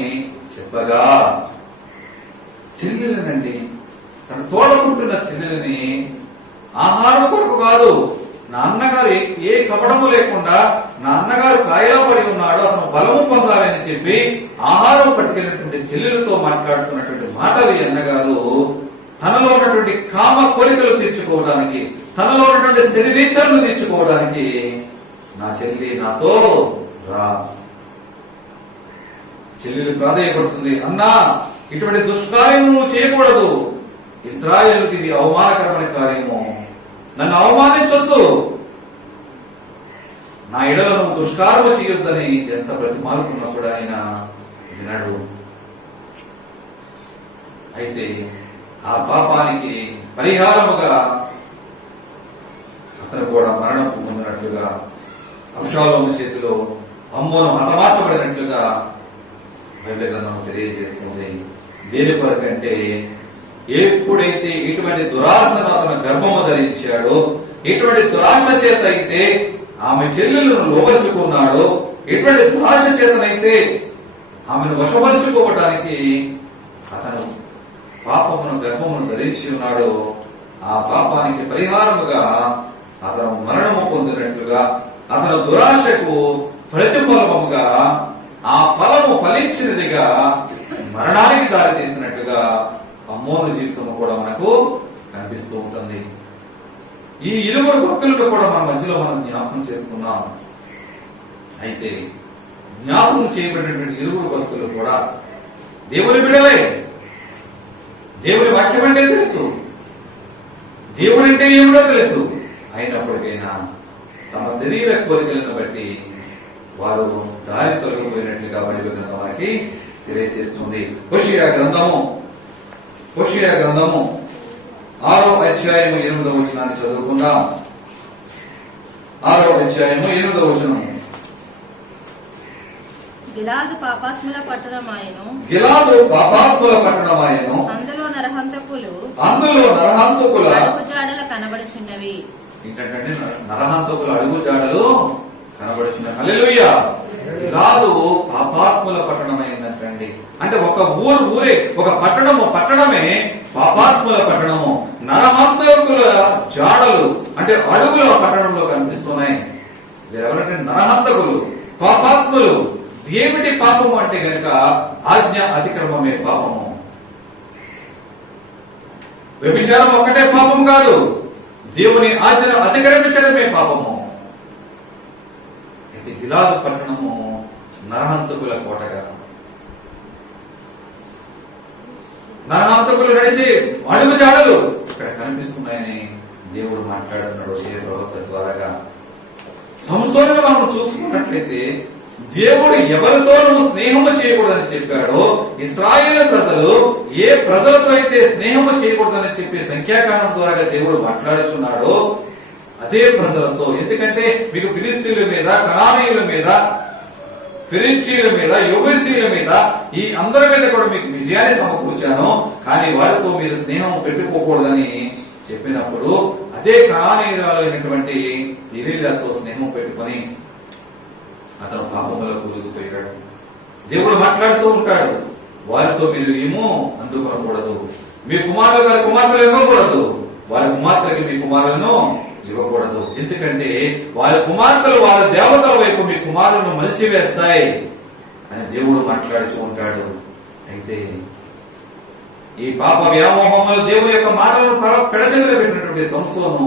చెప్పగా, చెల్లెలనండి తన తోడకుంటున్న చెల్లెలని ఆహారం కొరకు కాదు, నా అన్నగారు ఏ కపటము లేకుండా నా అన్నగారు కాయలా పడి ఉన్నాడు, అతను బలము పొందాలని చెప్పి ఆహారం పట్టుకెళ్ళినటువంటి చెల్లెలతో మాట్లాడుతున్నటువంటి మాటలు ఈ అన్నగారు తనలో ఉన్నటువంటి కామ కోరికలు తీర్చుకోవడానికి, తనలో ఉన్నటువంటి శరీరీచ్ఛలను తీర్చుకోవడానికి, నా చెల్లి నాతో రా. చెల్లెలు ప్రాధేయపడుతుంది, అన్నా ఇటువంటి దుష్కార్యం నువ్వు చేయకూడదు, ఇశ్రాయేలుకి ఇది అవమానకరమైన కార్యము, నన్ను అవమానించొద్దు, నా ఎడల నువ్వు దుష్కారము చేయొద్దని ఎంత బ్రతిమాలుకున్నా కూడా ఆయన వినడు. అయితే ఆ పాపానికి పరిహారముగా అతను కూడా మరణం పొందినట్లుగా, అబ్షాలోము చేతిలో అమ్మోను హతమార్చబడినట్లుగా బైబిల్ గ్రంథం తెలియజేస్తుంది. దేని కొరకంటే ఎప్పుడైతే ఇటువంటి దురాశను అతను గర్భము ధరించాడో, ఇటువంటి దురాశ చేత అయితే ఆమె చెల్లెలను లోపరుచుకున్నాడో, ఇటువంటి దురాశ చేతనైతే ఆమెను వశపరుచుకోవటానికి అతను పాపమును గర్భమును ధరించి ఉన్నాడో, ఆ పాపానికి పరిహారముగా అతను మరణము పొందినట్లుగా, అతను దురాశకు ప్రతిఫలముగా ఆ ఫలము ఫలించినదిగా మరణానికి దారి తీసినట్టుగా అమ్మోను జీవితము కూడా మనకు కనిపిస్తూ ఉంటుంది. ఈ ఇరువురు భక్తులను కూడా మన మధ్యలో మనం జ్ఞాపకం చేసుకున్నాం. అయితే జ్ఞాపకం చేయబడినటువంటి ఇరువురు భక్తులు కూడా దేవుని బిడ్డలే. దేవుని వాక్యం అంటే తెలుసు, దేవుడంటే ఏమిటో తెలుసు. అయినప్పటికైనా తమ శరీర కోరికలను బట్టి వారు దారి తొలగిపోయినట్లుగా బైబిల్ గ్రంథం మనకి తెలియజేస్తుంది. హోషేయ గ్రంథము 6వ అధ్యాయము 8వ వచనాన్ని చదువుకుందాం. 6వ అధ్యాయము 8వ వచనము. గిలాదు పాపాత్ముల పట్టణమాయెను, అందులో నరహంతకుల అడుగు జాడలు కనబడుచున్నవి. ఏంటంటే నరహంతకుల అడుగు జాడలు కనబడుచున్నవి. హల్లెలూయా. గిలాదు పాపాత్ముల పట్టణమైందంటండి. అంటే ఒక ఊరే, ఒక పట్టణమే పాపాత్ముల పట్టణము. నరహంతకుల జాడలు అంటే అడుగులు ఆ పట్టణంలో కనిపిస్తున్నాయి. ఎవరంటే నరహంతకులు, పాపాత్ములు. ఏమిటి పాపము అంటే గనుక ఆజ్ఞ అతిక్రమమే పాపము. వ్యభిచారం ఒక్కటే పాపం కాదు, దేవుని ఆజ్ఞను అతిక్రమించడమే పాపము. అయితే గిలాదు పట్టణము నరహంతకుల కోటగా, నరహంతకులు నడిచి అడుగు జాడలు ఇక్కడ కనిపిస్తున్నాయని దేవుడు మాట్లాడుతున్నాడు హోషేయ ప్రవక్త ద్వారాగా. సంసోనును మనం చూసుకున్నట్లయితే దేవుడు ఎవరితోనూ స్నేహము చేయకూడదని చెప్పాడో, ఇశ్రాయేలు ప్రజలు ఏ ప్రజలతో అయితే స్నేహము చేయకూడదని చెప్పి సంఖ్యాకాండం ద్వారా దేవుడు మాట్లాడుచున్నాడో అదే ప్రజలతో. ఎందుకంటే మీకు ఫిలిస్తీన్ల మీద, కనానీయుల మీద, ఫిలిస్తీన్ల మీద, యెబూసీయుల మీద, ఈ అందరి మీద కూడా మీకు విజయాన్ని సమకూర్చాను, కానీ వారితో మీరు స్నేహం పెట్టుకోకూడదని చెప్పినప్పుడు అదే కనానీయురాలు అయినటువంటి ఎలీయాతో స్నేహం పెట్టుకొని అతను పాపములో కూరుకుపోయాడు. దేవుడు మాట్లాడుతూ ఉంటాడు, వారితో మీరు ఏమో అందుకొనకూడదు, మీ కుమారులు వారి కుమార్తెలు ఇవ్వకూడదు, వారి కుమార్తెలకి మీ కుమారులను ఇవ్వకూడదు. ఎందుకంటే వారి కుమార్తెలు వారి దేవతల వైపు మీ కుమారులను మలిచివేస్తాయి అని దేవుడు మాట్లాడుతూ ఉంటాడు. అయితే ఈ పాప వ్యామోహంలో దేవుని యొక్క మాటలను పెడచెవిన పెట్టినటువంటి సంసోను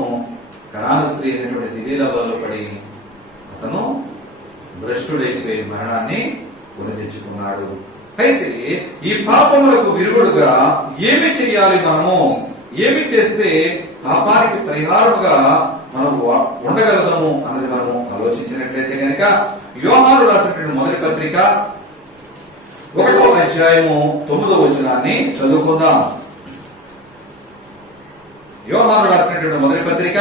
కనాను స్త్రీ అయినటువంటి దిలీలలో పడి అతను భ్రష్టుడైపోయి మరణాన్ని కొని తెచ్చుకున్నాడు. అయితే ఈ పాపములకు విరుగుడుగా ఏమి చేయాలి, మనము ఏమి చేస్తే పాపానికి పరిహారముగా మనం ఉండగలము అన్నది మనము ఆలోచించినట్లయితే కనుక యోహాను రాసినటువంటి మొదటి పత్రిక 1వ అధ్యాయము 9వ వచనాన్ని చదువుకుందాం. యోహాను రాసినటువంటి మొదటి పత్రిక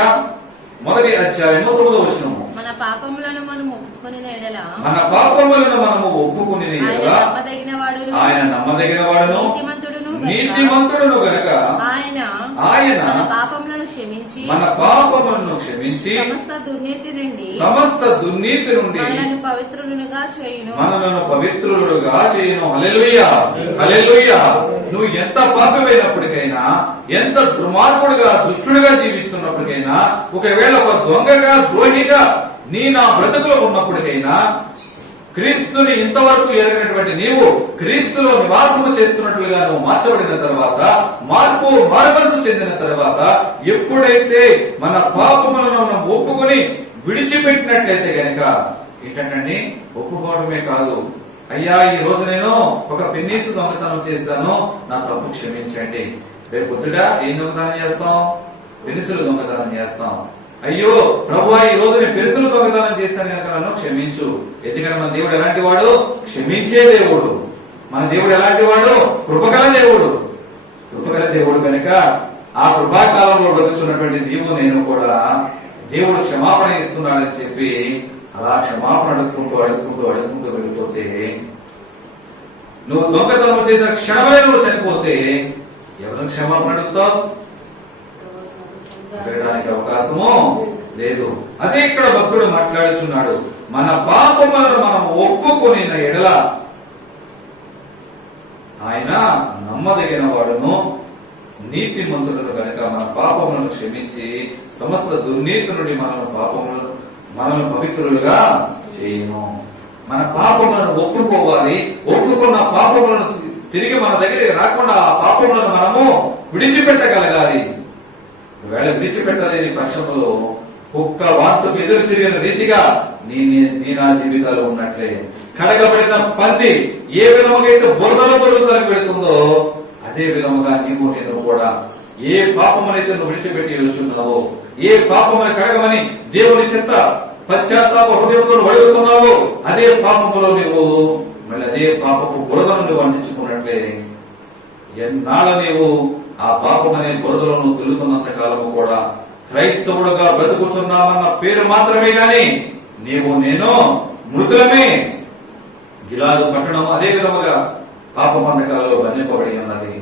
1వ అధ్యాయము 9వ వచనము. మన పాపములను మనము ఒప్పుకొనిన ఎడల ఆయన నమ్మదగిన వాడును నీతిమంతుడును గనుక ఆయన మన పాపములను క్షమించి సమస్త దుర్నీతి నుండి మనలను పవిత్రులుగా చేయును. హల్లెలూయా, హల్లెలూయా. నువ్వు ఎంత పాపమైనప్పటికైనా, ఎంత దుర్మార్గుడుగా దుష్టుడిగా జీవిస్తున్నప్పటికైనా, ఒకవేళ ఒక దొంగగా ద్రోహిగా నా బ్రతుకులో ఉన్నప్పటికైనా, క్రీస్తుని ఇంతవరకు ఎరిగినటువంటి నీవు క్రీస్తులో నివాసము చేస్తున్నట్లుగా నువ్వు మార్చబడిన తర్వాత, మారుమనసు చెందిన తర్వాత, ఎప్పుడైతే మన పాపములను ఒప్పుకొని విడిచిపెట్టినట్లయితే గనక ఏంటంటే ఒప్పుకోవడమే కాదు, అయ్యా ఈ రోజు నేను ఒక పెన్నీసు దొంగతనం చేశాను, నా తప్పు క్షమించండి. రేపు పొద్దుట ఏం దొంగతనం చేస్తాం? పెన్నిసులు దొంగతనం చేస్తాం. అయ్యో ప్రభువా, ఈ రోజు నేను పెరుసులు దొంగతనం చేశాను కనుక నన్ను క్షమించు. ఎందుకంటే మన దేవుడు ఎలాంటి వాడు? క్షమించే దేవుడు. మన దేవుడు ఎలాంటి వాడు? కృపగల దేవుడు. కృపగల దేవుడు కనుక ఆ కృపాకాలంలో బ్రతుకుతున్నటువంటి నీవు నేను కూడా దేవుడు క్షమాపణ ఇస్తున్నాడని చెప్పి అలా క్షమాపణ అడుక్కుంటూ వెళ్ళిపోతే, నువ్వు దొంగతనం చేసిన క్షణమే నువ్వు చనిపోతే ఎవరు క్షమాపణ అడుగుతావు? అడగడానికి అవకాశము లేదు. అదే ఇక్కడ భక్తుడు మాట్లాడుచున్నాడు. మన పాపములను మనం ఒప్పుకొని ఎడల ఆయన నమ్మదగిన వాడును నీతిమంతులను కనుక మన పాపములను క్షమించి సమస్త దుర్నీతి నుండి మనల్ని పవిత్రులుగా చేయను. మన పాపములను ఒప్పుకోవాలి. ఒప్పుకున్న పాపములను తిరిగి మన దగ్గరికి రాకుండా ఆ పాపములను మనము విడిచిపెట్టగలగాలి. ఒకవేళ విడిచిపెట్టలేని పక్షంలో కుక్క వాంతుకు ఎదురు తిరిగిన రీతిగా నీ నా జీవితాలు ఉన్నట్లే. కడగబడిన పంది ఏ విధముగా అయితే బురదలో దొరుకుతానికి పెడుతుందో అదే విధముగా నీవు నేను కూడా ఏ పాపమునైతే నువ్వు విడిచిపెట్టి వచ్చున్నావో, ఏ పాపముని కడగమని దేవుని చెత్త పశ్చాత్తాప హృదయంతో అడుగుతున్నావో అదే పాపములో నువ్వు మళ్ళీ అదే పాపపు బురదను నువ్వు అంటించుకున్నట్లే ఎన్నాళ్ళ నీవు ఆ పాపం అనే బురదలో నువ్వు తిరుగుతున్నంత కాలము కూడా క్రైస్తవుడుగా బ్రతుకుతున్నామన్న పేరు మాత్రమే గాని నీవు నేను మృతులమే. గిలాదు పట్టణం అదే విధముగా పాపబంధకాలలో బంధింపబడి ఉన్నది.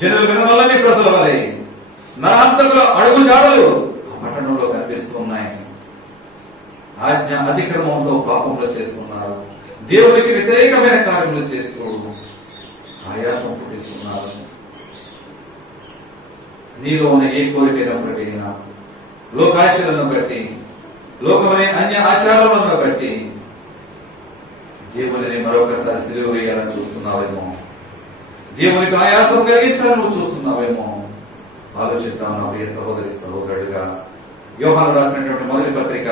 జనులు వినవల్లని ప్రజల వలె నరాంతకుల అడుగుజాడలు ఆ పట్టణంలో కనిపిస్తున్నాయి. ఆజ్ఞ అతిక్రమంతో పాపంలో చేస్తున్నారు. దేవునికి వ్యతిరేకమైన కార్యములు చేస్తూ ఆయాసం పుట్టిస్తున్నారు. నీలో ఉన్న ఏ కోరికైనప్పటికైనా లోకాశలను బట్టి, లోకమనే అన్య ఆచారాలను బట్టి దేవుని మరొకసారి సిలువ వేయాలని చూస్తున్నావేమో, దేవునికి ఆయాసం కలిగించాలని నువ్వు చూస్తున్నావేమో. ఆలోచిద్దాం నా ప్రియ సహోదరి సహోదరుడిగా. యోహాను రాసినటువంటి మొదటి పత్రిక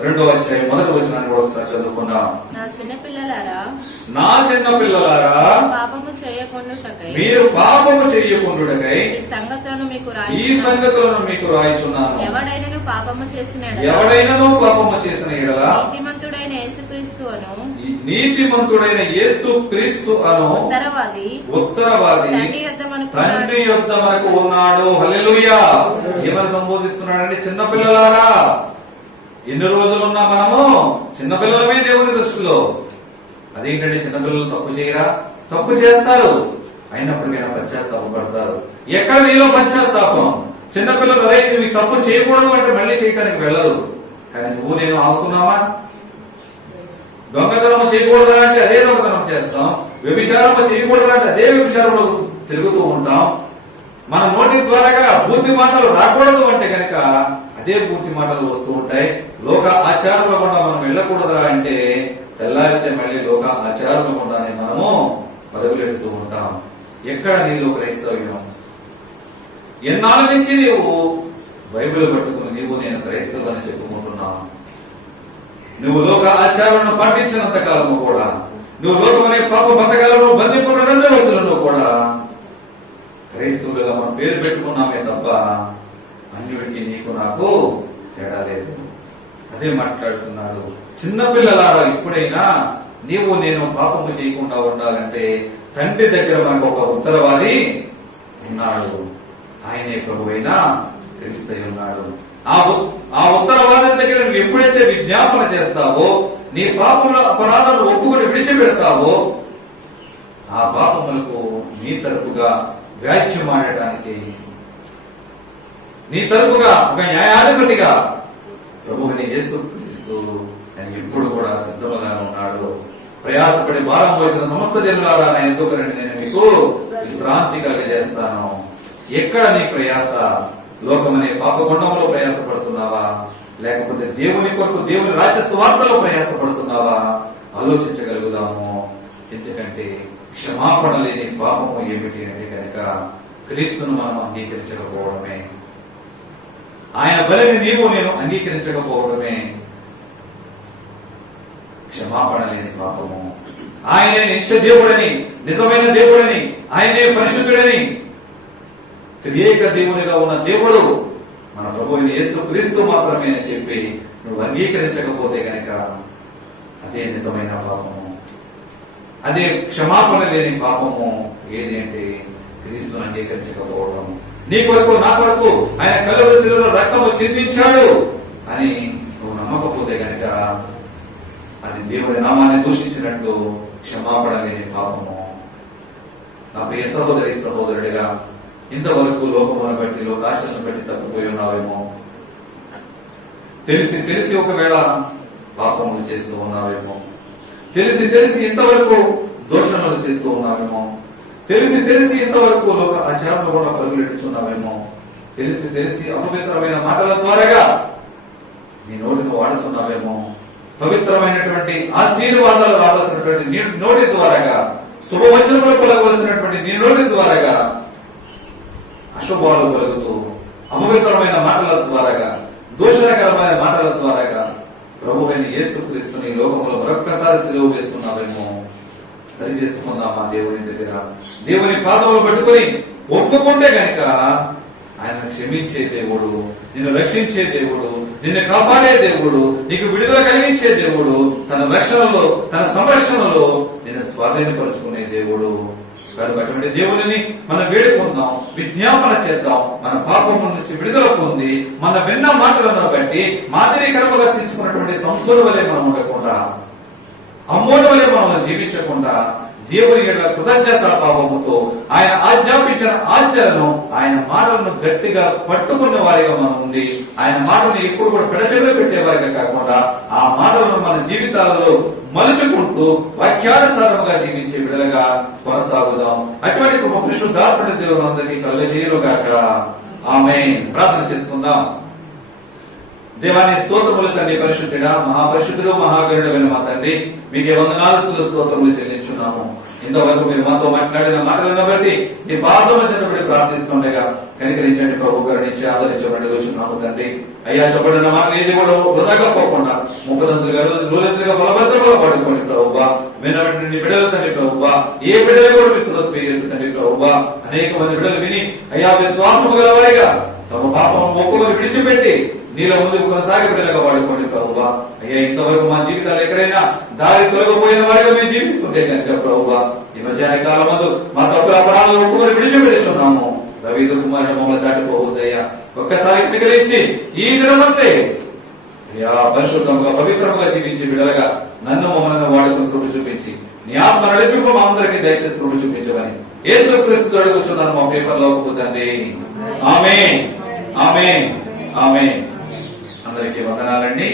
2వ అధ్యాయం 1వ వచనాన్ని కూడా ఒకసారి చదువుకుందాం. నా చిన్న పిల్లలారా, పాపము చేయకుండుటకై మీరు పాపము చేయకుండుటకై ఈ సంగతులను మీకు రాయిచున్నాను. ఎవడైనను పాపము చేసిన ఎడల నీతిమంతుడైన యేసుక్రీస్తు అను ఉత్తరవాది తండ్రి యొద్ద మనకు ఉన్నాడు. హల్లెలూయా. ఏమని సంబోధిస్తున్నాడంటే, చిన్న పిల్లలారా. ఎన్ని రోజులున్నా మనము చిన్నపిల్లలమే దేవుని దృష్టిలో. అదేంటంటే, చిన్నపిల్లలు తప్పు చేయరా? తప్పు చేస్తారు. అయినప్పటికైనా పశ్చాత్తాపం పడతారు. ఎక్కడ నీలో పశ్చాత్తాపం? చిన్నపిల్లలు రైతు నువ్వు తప్పు చేయకూడదు అంటే మళ్ళీ చేయడానికి వెళ్ళరు. కానీ నువ్వు నేను ఆగుతున్నావా? దొంగతనం చేయకూడదా అంటే అదే దొంగతనం చేస్తాం. వ్యభిచారం చేయకూడదా అంటే అదే వ్యభిచారంలో తిరుగుతూ ఉంటాం. మన నోటి ద్వారాగా బూతి మాటలు రాకూడదు అంటే కనుక అదే బూతి మాటలు వస్తూ ఉంటాయి. లోక ఆచారంలో కూడా మనం వెళ్ళకూడదా అంటే తెల్లారితే మళ్ళీ లోక ఆచారంలో కూడానే మనము పరుగులెడుతూ ఉంటాం. ఎక్కడ నీలో క్రైస్తవ్యం? ఎన్నాళ్ళ నుంచి నీవు బైబిల్ పట్టుకుని నీవు నేను క్రైస్తవులు అని చెప్పుకుంటున్నావు. నువ్వు లోక ఆచారాలను పాటించినంత కాలము కూడా, నువ్వు లోకమనే పాప బతకాలను బంధింపుకున్న రోజులను కూడా క్రైస్తవులుగా మనం పేరు పెట్టుకున్నామే తప్ప అన్నిటికీ నీకు నాకు తేడా లేదు. అదే మాట్లాడుతున్నాడు. చిన్నపిల్లలారా, ఇప్పుడైనా నీవు నేను పాపము చేయకుండా ఉండాలంటే తండ్రి దగ్గర మనకు ఒక ఉత్తరవాది ఉన్నాడు. ఆయనే ప్రభువైన క్రీస్తు ఉన్నాడు. ఆ ఉత్తరవాది దగ్గర నువ్వు ఎప్పుడైతే విజ్ఞాపన చేస్తావో, నీ పాపముల అపరాధాలను ఒప్పుకొని విడిచిపెడతావో, ఆ పాపములకు నీ తరపుగా వ్యాజ్యం ఆడటానికి, నీ తరపుగా ఒక న్యాయాధిపతిగా ప్రభువుని యేసుక్రీస్తు ఆయన ఎప్పుడు కూడా సిద్ధముగా ఉన్నాడు. ప్రయాసపడి భారం పోసిన సమస్త జనులారా నా ఎందుకు నేను మీకు విశ్రాంతి కలిగజేస్తాను. ఎక్కడ నీ ప్రయాస? లోకమనే పాపగుండంలో ప్రయాసపడుతున్నావా? లేకపోతే దేవుని కొరకు దేవుని రాజ్య సువార్తలో ప్రయాసపడుతున్నావా? ఆలోచించగలుగుదాము. ఎందుకంటే క్షమాపణ లేని పాపము ఏమిటి అంటే కనుక క్రీస్తును మనం అంగీకరించకపోవడమే. ఆయన బలిని నీవు నేను అంగీకరించకపోవడమే క్షమాపణ లేని పాపము. ఆయనే నిత్య దేవుడని, నిజమైన దేవుడని, ఆయనే పరిశుద్ధుడని, త్రియేక దేవునిగా ఉన్న దేవుడు మన ప్రభు అయిన యేసు క్రీస్తు మాత్రమే అని చెప్పి నువ్వు అంగీకరించకపోతే గనక అదే నిజమైన పాపము, అదే క్షమాపణ లేని పాపము. ఏది అంటే క్రీస్తును అంగీకరించకపోవడం. నీ కొరకు నా కొరకు ఆయన కలువరి శిలువలో రక్తము చిందించాడు అని నువ్వు నమ్మకపోతే గనక అది దేవుడి నామాన్ని దూషించినట్లు, క్షమాపణ లేని పాపము. నా ప్రియ సహోదరి సహోదరుడిగా ఇంతవరకు లోకములను బట్టి, లోకాశలను బట్టి తప్పిపోయి ఉన్నావేమో. తెలిసి తెలిసి ఒకవేళ పాపములు చేస్తూ ఉన్నావేమో. తెలిసి తెలిసి ఇంతవరకు దోషణలు చేస్తూ ఉన్నావేమో. తెలిసి తెలిసి ఇంతవరకు లోక ఆచారాలు కూడా పరుగులెట్టుచున్నావేమో. తెలిసి తెలిసి అపవిత్రమైన మాటల ద్వారాగా నీ నోటిని వాడుతున్నావేమో. పవిత్రమైనటువంటి ఆశీర్వాదాలు రావాల్సినటువంటి నీ నోటి ద్వారాగా, శుభవచనములు పలకవలసినటువంటి నీ నోటి ద్వారాగా అశుభాలు కలుగుతూ, అపవిత్రమైన మాటల ద్వారాగా, దోషకరమైన మాటల ద్వారాగా ప్రభువైన యేసుక్రీస్తుని లోకములో మరొక్కసారి సిలువ వేస్తున్నావేమో. సరి చేసుకుందామా దేవుని దగ్గర? దేవుని పాదములు పట్టుకొని ఒప్పుకుంటే గనక ఆయన క్షమించే దేవుడు, నిన్ను రక్షించే దేవుడు, నిన్ను కాపాడే దేవుడు, నీకు విడుదల కలిగించే దేవుడు, తన రక్షణలో, తన సంరక్షణలో నిన్ను స్వాధీనపరుచుకునే దేవుడు. కనుక అటువంటి దేవుడిని మనం వేడుకుందాం, విజ్ఞాపన చేద్దాం. మన పాపము నుంచి విడుదల పొంది మన విన్న మాటలను బట్టి మాదిరికరముగా తీసుకున్నటువంటి సంసోను వలె మనం ఉండకుండా, అమ్మోని వలె మనం జీవించకుండా, దేవుని యొక్క కృతజ్ఞత భావముతో ఆయన ఆజ్ఞాపించిన ఆజ్ఞలను, ఆయన మాటలను గట్టిగా పట్టుకునే వారిగా మనం ఉండి, ఆయన మాటలను ఎప్పుడు కూడా పెడచెవిలో పెట్టేవారిగా కాకుండా ఆ మాటలను మన జీవితాలలో మలుచుకుంటూ వాక్యానుసారంగా జీవించే విడలుగా కొనసాగుదాం. అటువంటి ఒక పరిశుద్ధాత్మ దేవుని అందరికీ కలుగజేయుగాక. ఆమేన్. ప్రార్థన చేసుకుందాం. దేవాన్ని స్తోత్రములు తండ్రి, పరిశుద్ధుడా, మహాపరిశుద్ధుడు, మహాగరుడైన మా తండ్రి, మీకే వందనాలు స్తోత్రములు చెల్లించున్నాము. ఇంతవరకు మీరు మాతో మాట్లాడిన మాటలను బట్టి మీ పాదముల చెంతబడి ప్రార్థిస్తుండగా కనికరించండి ప్రభు, కరుణించి ఆదరించబడి వచ్చున్నాము తండ్రి. అయ్యా చెప్పబడిన మాటలు ఏది కూడా వృధాగా పోకుండా ముఖదంతులుగా నూరంతులుగా బలభద్రంగా పడుకోండి ప్రభువా. వినబడి బిడ్డలు తండ్రి ప్రభువా, ఏ బిడ్డలు కూడా మీరు స్వీకరించు తండ్రి ప్రభువా. అనేక మంది బిడ్డలు విని అయ్యా విశ్వాసము గల వారిగా తమ పాపం ఒప్పుకొని విడిచిపెట్టి నీలో ముందుకు కొనసాగి బిడ్డలుగా వాడుకోండి ప్రభువా. అయ్యా ఇంతవరకు మా జీవితాలు ఎక్కడైనా దారి తొలగిపోయిన వారిగా మేము జీవిస్తుంటే కనుక ప్రభువా, ఈ మధ్యాహ్న కాలం మందు మా తప్పుల అపరాధాలు ఒప్పుకొని విడిచిపెట్టుచున్నాము. దావీదు కుమారుడు మమ్మల్ని దాటిపోవద్దయ్యా. ఒక్కసారి కనికరించి ఈ దినమంతే అయ్యా పరిశుద్ధంగా పవిత్రంగా జీవించి బిడ్డలుగా నన్ను మమ్మల్ని వాడుకుని కృప చూపించి నీ ఆత్మ నడిపింపు మా అందరికీ దయచేసి కృప చూపించమని యేసుక్రీస్తు అడుగుచున్నాను మా పేపర్లో ఒప్పుకుందండి. ఆమేన్, ఆమేన్, ఆమేన్. అందరికీ వందనాలండి.